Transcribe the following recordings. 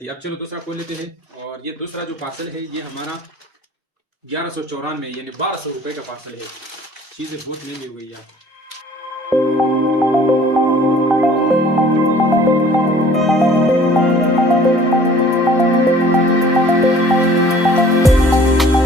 अब चलो दूसरा खोल लेते हैं। और ये दूसरा जो पार्सल है ये हमारा 1194 यानी 1200 रुपये का पार्सल है। चीज़ें बहुत महंगी हो गई यार।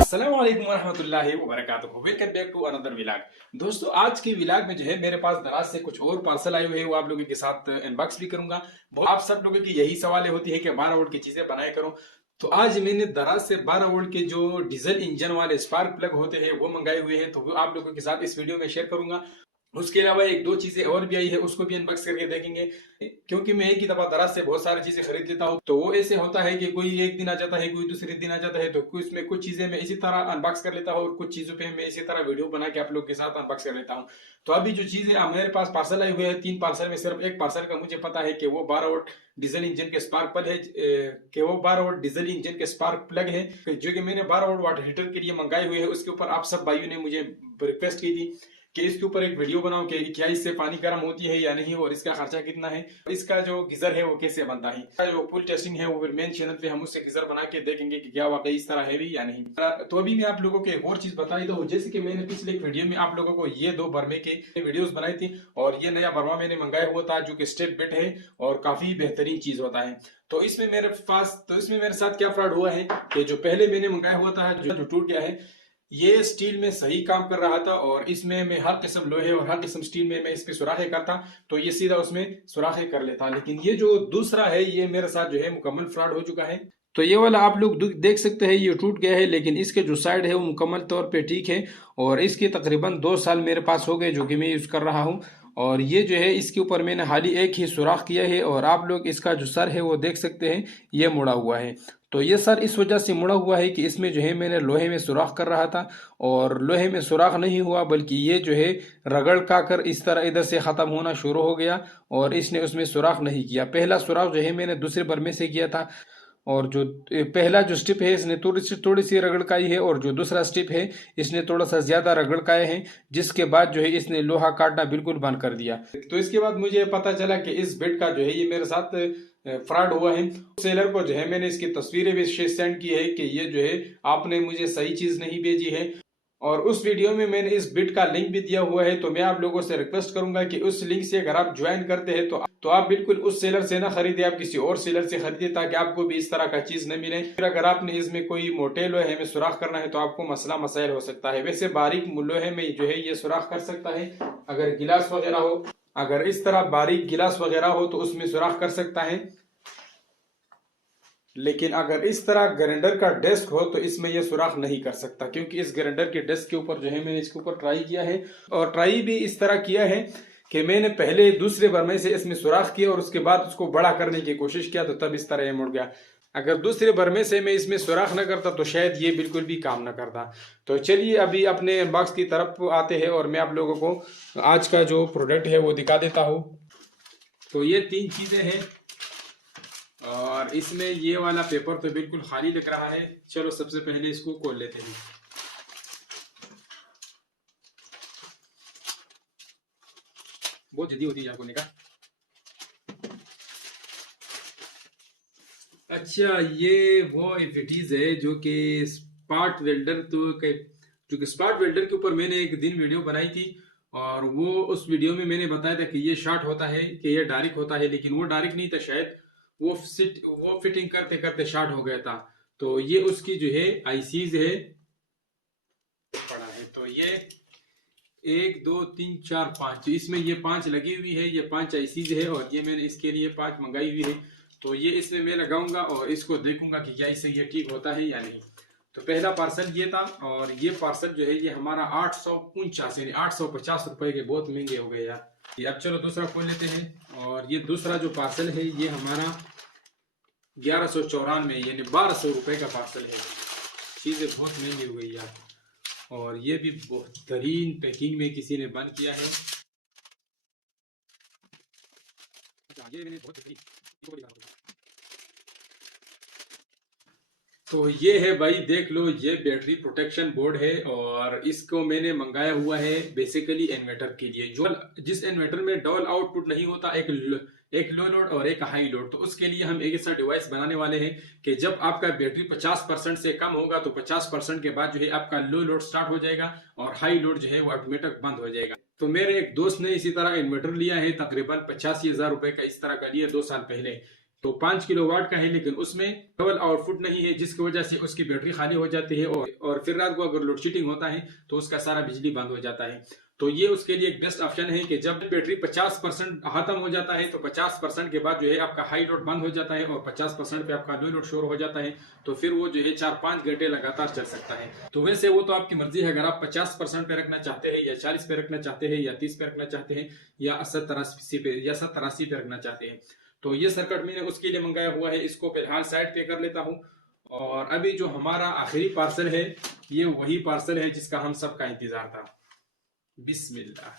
अस्सलाम वालेकुम रहमतुल्लाहि व बरकातुहू। Welcome back to another vlog. दोस्तों आज के व्लॉग में जो है मेरे पास दराज से कुछ और पार्सल आए हुए हैं, वो आप लोगों के साथ अनबॉक्स भी करूंगा। आप सब लोगों की यही सवाल होती है कि 12 वोल्ट की चीजें बनाए करो। तो आज मैंने दराज से 12 वोल्ट के जो डीजल इंजन वाले स्पार्क प्लग होते हैं वो मंगाए हुए हैं, तो वो आप लोगों के साथ इस वीडियो में शेयर करूंगा। उसके अलावा एक दो चीजें और भी आई है, उसको भी अनबॉक्स करके देखेंगे। क्योंकि मैं एक ही दफा दराज से बहुत सारी चीजें खरीद लेता हूँ, तो वो ऐसे होता है कि कोई एक दिन आ जाता है, कोई दूसरे दिन आ जाता है, तो कुछ में कुछ चीजें मैं इसी तरह अनबॉक्स कर लेता हूँ और कुछ चीजों पे मैं इसी तरह वीडियो बना के आप लोग के साथ अनबॉक्स कर लेता हूँ। तो अभी जो चीजें मेरे पास पार्सल आए हुए हैं, 3 पार्सल में सिर्फ एक पार्सल का मुझे पता है कि वो 12 वोल्ट डीजल इंजन के स्पार्क प्लग है, कि वो 12 वोल्ट डीजल इंजन के स्पार्क प्लग है, जो कि मैंने 12 वोल्ट वाटर हीटर के लिए मंगाए हुए हैं। उसके ऊपर आप सब भाइयों ने मुझे रिक्वेस्ट की थी कि इसके ऊपर एक वीडियो बनाओ कि क्या इससे पानी गर्म होती है या नहीं, और इसका खर्चा कितना है, इसका जो गीजर है वो कैसे बनता है। इसका जो फुल टेस्टिंग है वो मेन चैनल पे हम उससे गीजर बना के देखेंगे कि क्या वाकई इस तरह है भी या नहीं। तो अभी मैं आप लोगों को एक और चीज बताई दूं, जैसे कि मैंने पिछले एक वीडियो में आप लोगों को ये 2 बर्मे के वीडियोस बनाई थी, और ये नया बर्मा मैंने मंगाया हुआ था जो कि स्टेप बिट है और काफी बेहतरीन चीज होता है। तो इसमें मेरे साथ क्या फ्रॉड हुआ है कि जो पहले मैंने मंगाया हुआ था जो टूट गया है, ये स्टील में सही काम कर रहा था, और इसमें मैं हर किस्म लोहे और हर किस्म स्टील में मैं इस पे सुराखे करता तो ये सीधा उसमें सुराखे कर लेता। लेकिन ये जो दूसरा है ये मेरे साथ जो है मुकम्मल फ्रॉड हो चुका है। तो ये वाला आप लोग देख सकते हैं, ये टूट गया है, लेकिन इसके जो साइड है वो मुकम्मल तौर पे ठीक है। और इसके तकरीबन 2 साल मेरे पास हो गए जो कि मैं यूज कर रहा हूँ। और ये जो है इसके ऊपर मैंने हाली एक ही सुराख किया है, और आप लोग इसका जो सर है वो देख सकते हैं, ये मुड़ा हुआ है। तो ये सर इस वजह से मुड़ा हुआ है कि इसमें जो है मैंने लोहे में सुराख कर रहा था, और लोहे में सुराख नहीं हुआ, बल्कि ये जो है रगड़ का कर इस तरह इधर से ख़त्म होना शुरू हो गया, और इसने उसमें सुराख नहीं किया। पहला सुराख जो है मैंने दूसरे बर्मे से किया था, और जो पहला जो स्टिप है इसने थोड़ी सी रगड़काई है, और जो दूसरा स्टिप है इसने थोड़ा सा ज्यादा रगड़काए हैं, जिसके बाद जो है इसने लोहा काटना बिल्कुल बंद कर दिया। तो इसके बाद मुझे पता चला कि इस बेड का जो है ये मेरे साथ फ्रॉड हुआ है। सेलर को जो है मैंने इसकी तस्वीरें भी सेंड की है कि ये जो है आपने मुझे सही चीज नहीं भेजी है, और उस वीडियो में मैंने इस बिट का लिंक भी दिया हुआ है। तो मैं आप लोगों से रिक्वेस्ट करूंगा कि उस लिंक से अगर आप ज्वाइन करते हैं तो आप बिल्कुल उस सेलर से ना खरीदे, आप किसी और सेलर से खरीदे, ताकि आपको भी इस तरह का चीज न मिले। फिर अगर आपने इसमें कोई मोटे लोहे में सुराख करना है तो आपको मसला मसाइल हो सकता है। वैसे बारीक लोहे में जो है ये सुराख कर सकता है, अगर गिलास वगैरह हो, अगर इस तरह बारीक गिलास वगैरह हो तो उसमें सुराख कर सकता है। लेकिन अगर इस तरह ग्राइंडर का डेस्क हो तो इसमें यह सुराख नहीं कर सकता, क्योंकि इस ग्राइंडर के डेस्क के ऊपर जो है मैंने इसके ऊपर ट्राई किया है, और ट्राई भी इस तरह किया है कि मैंने पहले दूसरे बर्मे से इसमें सुराख किया और उसके बाद उसको बड़ा करने की कोशिश किया, तो तब इस तरह ये मुड़ गया। अगर दूसरे बर्मे से मैं इसमें सुराख न करता तो शायद ये बिल्कुल भी काम न करता। तो चलिए अभी अपने अनबॉक्स की तरफ आते हैं, और मैं आप लोगों को आज का जो प्रोडक्ट है वो दिखा देता हूँ। तो ये 3 चीजें हैं, और इसमें ये वाला पेपर तो बिल्कुल खाली लग रहा है। चलो सबसे पहले इसको खोल लेते हैं। बहुत जल्दी होती है यहाँ खोलने का। अच्छा, ये वो एफिटीज है जो कि स्पार्ट वेल्डर जो कि स्पार्ट वेल्डर के ऊपर मैंने एक दिन वीडियो बनाई थी, और वो उस वीडियो में मैंने बताया था कि ये शॉर्ट होता है, कि ये डायरेक्ट होता है, लेकिन वो डायरेक्ट नहीं था शायद, वो फिटिंग करते करते शॉर्ट हो गया था। तो ये उसकी जो है आईसीज है, पड़ा है। तो ये 1 2 3 4 5, इसमें ये 5 लगी हुई है, ये 5 आईसीज है, और ये मैंने इसके लिए 5 मंगाई हुई है। तो ये इसमें मैं लगाऊंगा और इसको देखूंगा कि क्या इससे ये ठीक होता है या नहीं। तो पहला पार्सल ये था, और ये पार्सल जो है ये हमारा 849 यानी 850 रुपए के बहुत महंगे हो गए यार। अब चलो दूसरा खोल लेते हैं। और ये दूसरा जो पार्सल है ये हमारा 1194 यानी 1200 रुपए का पार्सल है। चीजें बहुत महंगी हो गई यार, और ये भी बेहतरीन पैकिंग में किसी ने बंद किया है। ये मैंने बहुत तो ये है भाई, देख लो, ये बैटरी प्रोटेक्शन बोर्ड है, और इसको मैंने मंगाया हुआ है बेसिकली इन्वर्टर के लिए। जो जिस इन्वर्टर में डबल आउटपुट नहीं होता, एक एक लो लोड और एक हाई लोड। तो उसके लिए हम एक ऐसा डिवाइस बनाने वाले हैं कि जब आपका बैटरी 50% से कम होगा तो 50% के बाद जो है आपका लो लोड स्टार्ट हो जाएगा और हाई लोड जो है वो ऑटोमेटिक बंद हो जाएगा। तो मेरे एक दोस्त ने इसी तरह इन्वर्टर लिया है, तकरीबन 85,000 रुपए का इस तरह का लिया 2 साल पहले। तो 5 किलोवाट का है, लेकिन उसमें डबल आउटपुट नहीं है, जिसकी वजह से उसकी बैटरी खाली हो जाती है और फिर रात को अगर लोड शेडिंग होता है तो उसका सारा बिजली बंद हो जाता है। तो ये उसके लिए एक बेस्ट ऑप्शन है कि जब बैटरी 50% खत्म हो जाता है तो 50% के बाद जो है आपका हाई लोड बंद हो जाता है और 50% पे आपका लो लोड शोर हो जाता है। तो फिर वो जो है 4-5 घंटे लगातार चल सकता है। तो वैसे वो तो आपकी मर्जी है, अगर आप 50% पे रखना चाहते हैं या 40 पे रखना चाहते हैं या 30 पे रखना चाहते हैं या 70-80 पे या 70-80 पे रखना चाहते हैं। तो ये सर्किट मैंने उसके लिए मंगाया हुआ है, इसको फिलहाल साइड पे कर लेता हूँ। और अभी जो हमारा आखिरी पार्सल है ये वही पार्सल है जिसका हम सबका इंतजार था। बिस्मिल्लाह।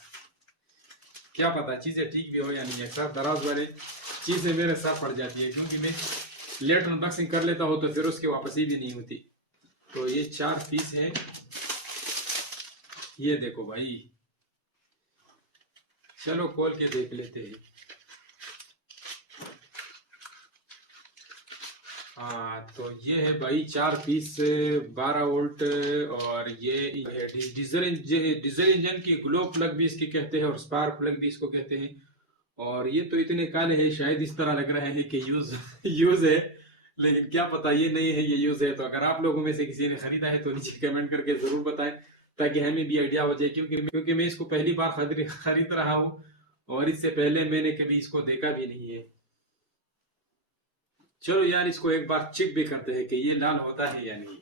क्या पता चीजें ठीक भी हो या नहीं, अक्सर दराज वाले चीजें मेरे साथ पड़ जाती है, क्योंकि मैं लेट अनबॉक्सिंग कर लेता हूँ तो फिर उसकी वापसी भी नहीं होती। तो ये 4 पीस है, ये देखो भाई, चलो खोल के देख लेते हैं। हाँ, तो ये है भाई 4 पीस 12 वोल्ट, और ये है डीजल इंजन की ग्लो प्लग भी इसकी कहते हैं और स्पार्क प्लग भी इसको कहते हैं। और ये तो इतने काले हैं, शायद इस तरह लग रहे हैं कि यूज यूज है, लेकिन क्या पता ये नहीं है ये यूज है। तो अगर आप लोगों में से किसी ने खरीदा है तो नीचे कमेंट करके जरूर बताएं, ताकि हमें भी आइडिया हो जाए, क्योंकि मैं इसको पहली बार खरीद रहा हूँ और इससे पहले मैंने कभी इसको देखा भी नहीं है। चलो यार, इसको एक बार चेक भी करते हैं कि ये लाल होता है या नहीं।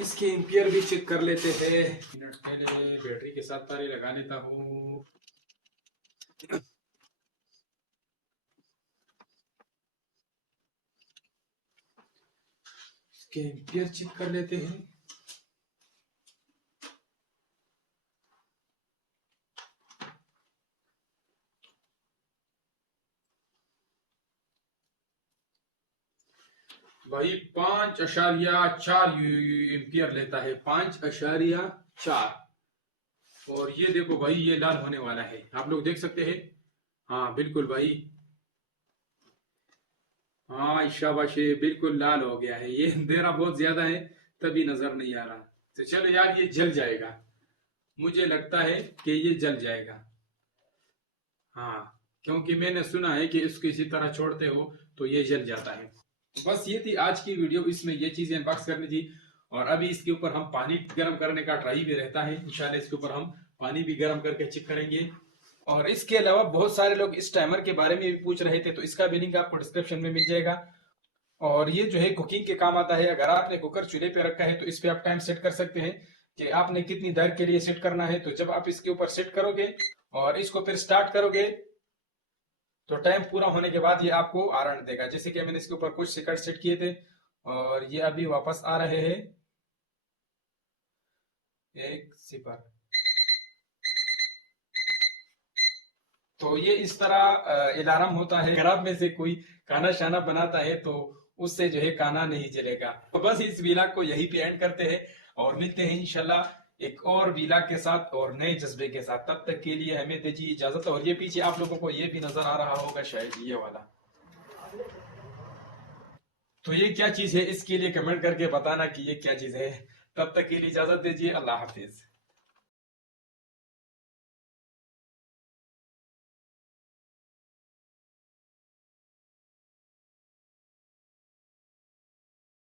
इसके एम्पियर भी चेक कर लेते हैं। मिनट पहले बैटरी के साथ तारे लगा लेता हूँ। इसके एम्पियर चेक कर लेते हैं। भाई 5.4 एम्पियर लेता है, 5.4। और ये देखो भाई, ये लाल होने वाला है, आप लोग देख सकते हैं। हाँ बिल्कुल भाई, हाँ शाबाशी, बिल्कुल लाल हो गया है। ये अंधेरा बहुत ज्यादा है तभी नजर नहीं आ रहा। तो चलो यार, ये जल जाएगा, मुझे लगता है कि ये जल जाएगा। हाँ, क्योंकि मैंने सुना है कि इसको इसी तरह छोड़ते हो तो ये जल जाता है। बस ये थी आज की वीडियो, इसमें ये चीजें अनबॉक्स करनी थी। और अभी इसके ऊपर हम पानी गर्म करने का ट्राई भी रहता है, इंशाल्लाह इसके ऊपर हम पानी भी गर्म करके चेक करेंगे। और इसके अलावा बहुत सारे लोग इस टाइमर के बारे में भी पूछ रहे थे, तो इसका भी लिंक आपको डिस्क्रिप्शन में मिल जाएगा। और ये जो है कुकिंग के काम आता है। अगर आपने कुकर चूल्हे पे रखा है तो इस पे आप टाइम सेट कर सकते हैं कि आपने कितनी देर के लिए सेट करना है। तो जब आप इसके ऊपर सेट करोगे और इसको फिर स्टार्ट करोगे तो टाइम पूरा होने के बाद ये आपको आरन देगा। जैसे कि मैंने इसके ऊपर कुछ सेकंड सेट किए थे और ये अभी वापस आ रहे हैं 1-0। तो ये इस तरह अलार्म होता है। अगर आप में से कोई खाना शाना बनाता है तो उससे जो है खाना नहीं जलेगा। तो बस इस व्लॉग को यहीं पे एंड करते हैं और मिलते हैं इंशाल्लाह एक और व्लॉग के साथ और नए जज्बे के साथ। तब तक के लिए हमें दीजिए इजाजत। और ये पीछे आप लोगों को ये भी नजर आ रहा होगा शायद, ये वाला, तो ये क्या चीज है, इसके लिए कमेंट करके बताना कि ये क्या चीज है। तब तक के लिए इजाजत दीजिए, अल्लाह हाफिज।